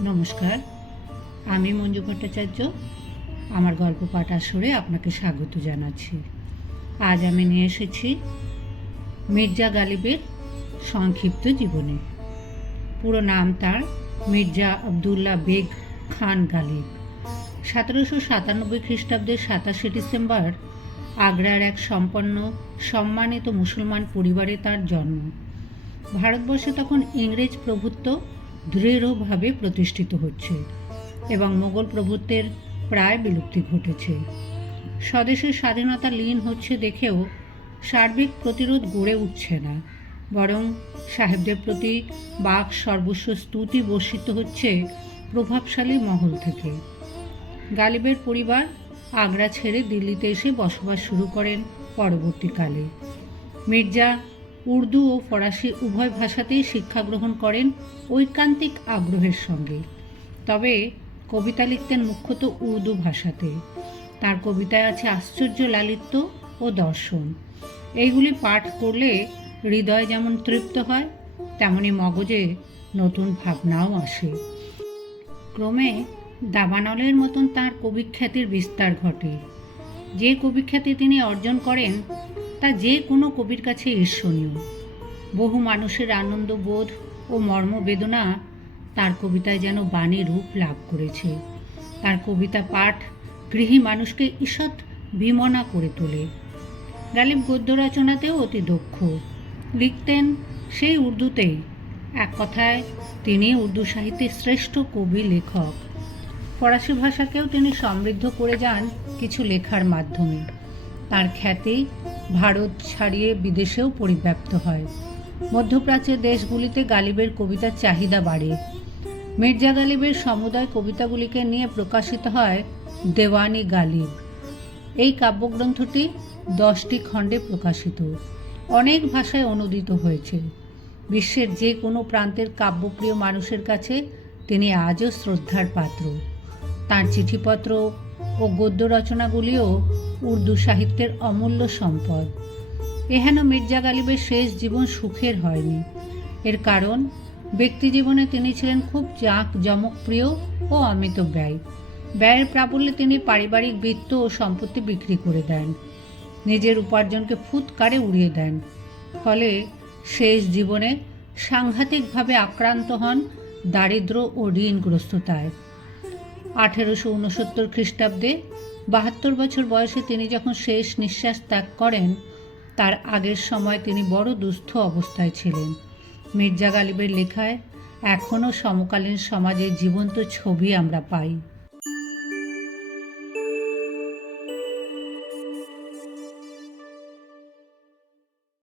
নমস্কার, আমি মঞ্জু ভট্টাচার্য। আমার গল্প পাঠ আসরে আপনাকে স্বাগত জানাচ্ছি। আজ আমি নিয়ে এসেছি মির্জা গালিবের সংক্ষিপ্ত জীবনী। পুরো নাম তার মির্জা আবদুল্লাহ বেগ খান গালিব। 1797 খ্রিস্টাব্দের 27 ডিসেম্বর আগ্রার এক সম্পন্ন সম্মানিত মুসলমান পরিবারে তার জন্ম। ভারতবর্ষে তখন ইংরেজ প্রভুত্ব দৃঢ়ভাবে প্রতিষ্ঠিত হচ্ছে এবং মোগল প্রভুত্বের প্রায় বিলুপ্তি ঘটেছে। স্বদেশের স্বাধীনতা লীন হচ্ছে দেখেও সার্বিক প্রতিরোধ গড়ে উঠছে না, বরং সাহেবদের প্রতি বাক সর্বস্ব স্তুতি বর্ষিত হচ্ছে প্রভাবশালী মহল থেকে। গালিবের পরিবার আগ্রা ছেড়ে দিল্লিতে এসে বসবাস শুরু করেন পরবর্তীকালে। মির্জা উর্দু ও ফরাসি উভয় ভাষাতেই শিক্ষা গ্রহণ করেন ঐকান্তিক আগ্রহের সঙ্গে, তবে কবিতা লিখতেন মুখ্যত উর্দু ভাষাতে। তার কবিতায় আছে আশ্চর্য লালিত্য ও দর্শন। এইগুলি পাঠ করলে হৃদয় যেমন তৃপ্ত হয়, তেমনি মগজে নতুন ভাবনাও আসে। ক্রমে দাবানলের মতন তাঁর কবিখ্যাতির বিস্তার ঘটে। যে কবিখ্যাতি তিনি অর্জন করেন তা যে কোনো কবির কাছে ঈর্ষণীয়। বহু মানুষের আনন্দবোধ ও মর্মবেদনা তার কবিতায় যেন বাণী রূপ লাভ করেছে। তার কবিতা পাঠ গৃহী মানুষকে ঈষৎ বিমনা করে তোলে। গালিব গদ্য রচনাতেও অতি দক্ষ। লিখতেন সেই উর্দুতেই। এক কথায় তিনি উর্দু সাহিত্যের শ্রেষ্ঠ কবি লেখক। ফরাসি ভাষাকেও তিনি সমৃদ্ধ করে যান কিছু লেখার মাধ্যমে। তার খ্যাতি ভারত ছাড়িয়ে বিদেশেও পরিব্যাপ্ত হয়। মধ্যপ্রাচ্যের দেশগুলিতে গালিবের কবিতার চাহিদা বাড়ে। মির্জা গালিবের সমুদয় কবিতাগুলিকে নিয়ে প্রকাশিত হয় দেওয়ানি গালিব। এই কাব্যগ্রন্থটি 10টি খণ্ডে প্রকাশিত, অনেক ভাষায় অনুদিত হয়েছে। বিশ্বের যে কোনো প্রান্তের কাব্যপ্রিয় মানুষের কাছে তিনি আজও শ্রদ্ধার পাত্র। তাঁর চিঠিপত্র ও গদ্য রচনাগুলিও উর্দু সাহিত্যের অমূল্য সম্পদ। এহেন মির্জা গালিবের শেষ জীবন সুখের হয়নি। এর কারণ, ব্যক্তিজীবনে তিনি ছিলেন খুব জাঁকজমকপ্রিয় ও অমিত ব্যয়। ব্যয়ের প্রাবল্যে তিনি পারিবারিক বৃত্ত ও সম্পত্তি বিক্রি করে দেন, নিজের উপার্জনকে ফুৎকারে উড়িয়ে দেন। ফলে শেষ জীবনে সাংঘাতিকভাবে আক্রান্ত হন দারিদ্র্য ও ঋণগ্রস্ততায়। 1869 খ্রিস্টাব্দে 72 বছর বয়সে তিনি যখন শেষ নিঃশ্বাস ত্যাগ করেন, তার আগের সময় তিনি বড় দুস্থ অবস্থায় ছিলেন। মির্জা গালিবের লেখায় এখনও সমকালীন সমাজের জীবন্ত ছবি আমরা পাই।